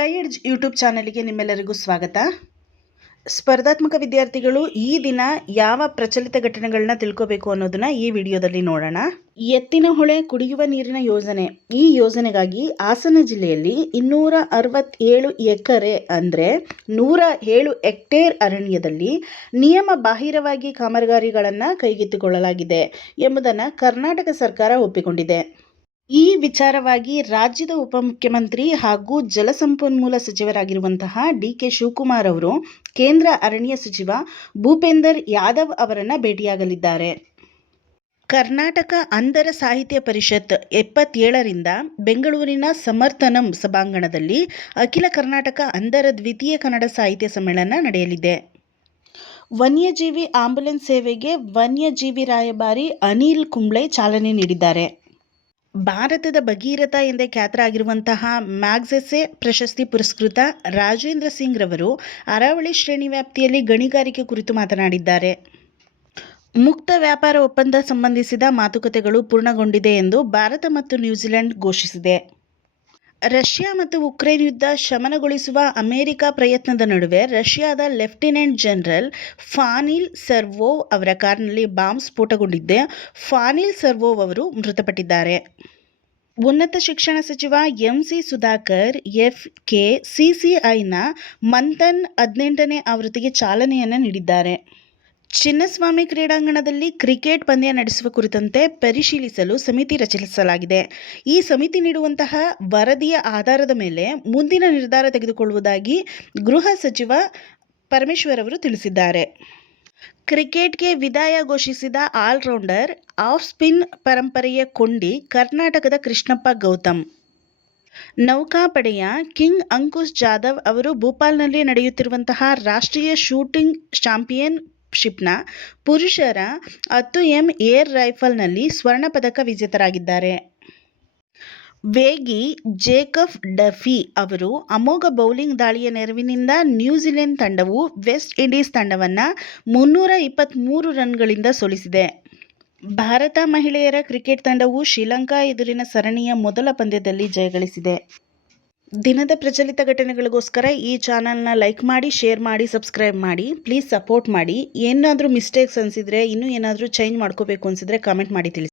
Sky edge YouTube ಚಾನಲ್ಗೆ ನಿಮ್ಮೆಲ್ಲರಿಗೂ ಸ್ವಾಗತ. ಸ್ಪರ್ಧಾತ್ಮಕ ವಿದ್ಯಾರ್ಥಿಗಳು ಈ ದಿನ ಯಾವ ಪ್ರಚಲಿತ ಘಟನೆಗಳನ್ನ ತಿಳ್ಕೋಬೇಕು ಅನ್ನೋದನ್ನ ಈ ವಿಡಿಯೋದಲ್ಲಿ ನೋಡೋಣ. ಎತ್ತಿನಹೊಳೆ ಕುಡಿಯುವ ನೀರಿನ ಯೋಜನೆ. ಈ ಯೋಜನೆಗಾಗಿ ಹಾಸನ ಜಿಲ್ಲೆಯಲ್ಲಿ 267 ಎಕರೆ ಅಂದರೆ 107 ಹೆಕ್ಟೇರ್ ಅರಣ್ಯದಲ್ಲಿ ನಿಯಮ ಬಾಹಿರವಾಗಿ ಕಾಮಗಾರಿಗಳನ್ನು ಕೈಗೆತ್ತಿಕೊಳ್ಳಲಾಗಿದೆ ಎಂಬುದನ್ನು ಕರ್ನಾಟಕ ಸರ್ಕಾರ ಒಪ್ಪಿಕೊಂಡಿದೆ. ಈ ವಿಚಾರವಾಗಿ ರಾಜ್ಯದ ಉಪಮುಖ್ಯಮಂತ್ರಿ ಹಾಗೂ ಜಲಸಂಪನ್ಮೂಲ ಸಚಿವರಾಗಿರುವಂತಹ ಡಿ.ಕೆ. ಶಿವಕುಮಾರ್ ಅವರು ಕೇಂದ್ರ ಅರಣ್ಯ ಸಚಿವ ಭೂಪೇಂದರ್ ಯಾದವ್ ಅವರನ್ನು ಭೇಟಿಯಾಗಲಿದ್ದಾರೆ. ಕರ್ನಾಟಕ ಅಂಧರ ಸಾಹಿತ್ಯ ಪರಿಷತ್ 77ರಿಂದ ಬೆಂಗಳೂರಿನ ಸಮರ್ಥನಂ ಸಭಾಂಗಣದಲ್ಲಿ ಅಖಿಲ ಕರ್ನಾಟಕ ಅಂಧರ ದ್ವಿತೀಯ ಕನ್ನಡ ಸಾಹಿತ್ಯ ಸಮ್ಮೇಳನ ನಡೆಯಲಿದೆ. ವನ್ಯಜೀವಿ ಆಂಬ್ಯುಲೆನ್ಸ್ ಸೇವೆಗೆ ವನ್ಯಜೀವಿ ರಾಯಭಾರಿ ಅನಿಲ್ ಕುಂಬ್ಳೆ ಚಾಲನೆ ನೀಡಿದ್ದಾರೆ. ಭಾರತದ ಭಗೀರಥ ಎಂದೇ ಖ್ಯಾತರಾಗಿರುವಂತಹ ಮ್ಯಾಗ್ಸೆಸೆ ಪ್ರಶಸ್ತಿ ಪುರಸ್ಕೃತ ರಾಜೇಂದ್ರ ಸಿಂಗ್ ರವರು ಅರಾವಳಿ ಶ್ರೇಣಿ ವ್ಯಾಪ್ತಿಯಲ್ಲಿ ಗಣಿಗಾರಿಕೆ ಕುರಿತು ಮಾತನಾಡಿದ್ದಾರೆ. ಮುಕ್ತ ವ್ಯಾಪಾರ ಒಪ್ಪಂದ ಸಂಬಂಧಿಸಿದ ಮಾತುಕತೆಗಳು ಪೂರ್ಣಗೊಂಡಿದೆ ಎಂದು ಭಾರತ ಮತ್ತು ನ್ಯೂಜಿಲೆಂಡ್ ಘೋಷಿಸಿದೆ. ರಷ್ಯಾ ಮತ್ತು ಉಕ್ರೇನ್ ಯುದ್ಧ ಶಮನಗೊಳಿಸುವ ಅಮೆರಿಕ ಪ್ರಯತ್ನದ ನಡುವೆ ರಷ್ಯಾದ ಲೆಫ್ಟಿನೆಂಟ್ ಜನರಲ್ ಫಾನಿಲ್ ಸರ್ವೋವ್ ಅವರ ಕಾರ್ನಲ್ಲಿ ಬಾಂಬ್ ಸ್ಫೋಟಗೊಂಡಿದ್ದು ಫಾನಿಲ್ ಸರ್ವೋವ್ ಅವರು ಮೃತಪಟ್ಟಿದ್ದಾರೆ. ಉನ್ನತ ಶಿಕ್ಷಣ ಸಚಿವ ಎಂ.ಸಿ. ಸುಧಾಕರ್ FKCCIನ ಮಂಥನ್ 18ನೇ ಆವೃತ್ತಿಗೆ ಚಾಲನೆಯನ್ನು ನೀಡಿದ್ದಾರೆ. ಚಿನ್ನಸ್ವಾಮಿ ಕ್ರೀಡಾಂಗಣದಲ್ಲಿ ಕ್ರಿಕೆಟ್ ಪಂದ್ಯ ನಡೆಸುವ ಕುರಿತಂತೆ ಪರಿಶೀಲಿಸಲು ಸಮಿತಿ ರಚಿಸಲಾಗಿದೆ. ಈ ಸಮಿತಿ ನೀಡುವಂತಹ ವರದಿಯ ಆಧಾರದ ಮೇಲೆ ಮುಂದಿನ ನಿರ್ಧಾರ ತೆಗೆದುಕೊಳ್ಳುವುದಾಗಿ ಗೃಹ ಸಚಿವ ಪರಮೇಶ್ವರ್ ಅವರು ತಿಳಿಸಿದ್ದಾರೆ. ಕ್ರಿಕೆಟ್ಗೆ ವಿದಾಯ ಘೋಷಿಸಿದ ಆಲ್ರೌಂಡರ್ ಆಫ್ ಸ್ಪಿನ್ ಪರಂಪರೆಯ ಕೊಂಡಿ ಕರ್ನಾಟಕದ ಕೃಷ್ಣಪ್ಪ ಗೌತಮ್. ನೌಕಾಪಡೆಯ ಕಿಂಗ್ ಅಂಕುಶ್ ಜಾಧವ್ ಅವರು ಭೋಪಾಲ್ನಲ್ಲಿ ನಡೆಯುತ್ತಿರುವಂತಹ ರಾಷ್ಟ್ರೀಯ ಶೂಟಿಂಗ್ ಚಾಂಪಿಯನ್ ಶಿಪ್ನ ಪುರುಷರ 10M ಏರ್ ರೈಫಲ್ನಲ್ಲಿ ಸ್ವರ್ಣ ಪದಕ ವಿಜೇತರಾಗಿದ್ದಾರೆ. ವೇಗಿ ಜೇಕಬ್ ಡಫಿ ಅವರು ಅಮೋಘ ಬೌಲಿಂಗ್ ದಾಳಿಯ ನೆರವಿನಿಂದ ನ್ಯೂಜಿಲೆಂಡ್ ತಂಡವು ವೆಸ್ಟ್ ಇಂಡೀಸ್ ತಂಡವನ್ನು 323 ರನ್ಗಳಿಂದ ಸೋಲಿಸಿದೆ. ಭಾರತ ಮಹಿಳೆಯರ ಕ್ರಿಕೆಟ್ ತಂಡವು ಶ್ರೀಲಂಕಾ ಎದುರಿನ ಸರಣಿಯ ಮೊದಲ ಪಂದ್ಯದಲ್ಲಿ ಜಯಗಳಿಸಿದೆ. ದಿನದ ಪ್ರಚಲಿತ ಘಟನೆಗಳಿಗೋಸ್ಕರ ಈ ಚಾನಲ್ನ ಲೈಕ್ ಮಾಡಿ, ಶೇರ್ ಮಾಡಿ, ಸಬ್ಸ್ಕ್ರೈಬ್ ಮಾಡಿ. ಪ್ಲೀಸ್ ಸಪೋರ್ಟ್ ಮಾಡಿ. ಏನಾದರೂ ಮಿಸ್ಟೇಕ್ಸ್ ಅನಿಸಿದರೆ, ಇನ್ನೂ ಏನಾದರೂ ಚೇಂಜ್ ಮಾಡ್ಕೋಬೇಕು ಅನಿಸಿದರೆ ಕಾಮೆಂಟ್ ಮಾಡಿ ತಿಳಿಸಿ.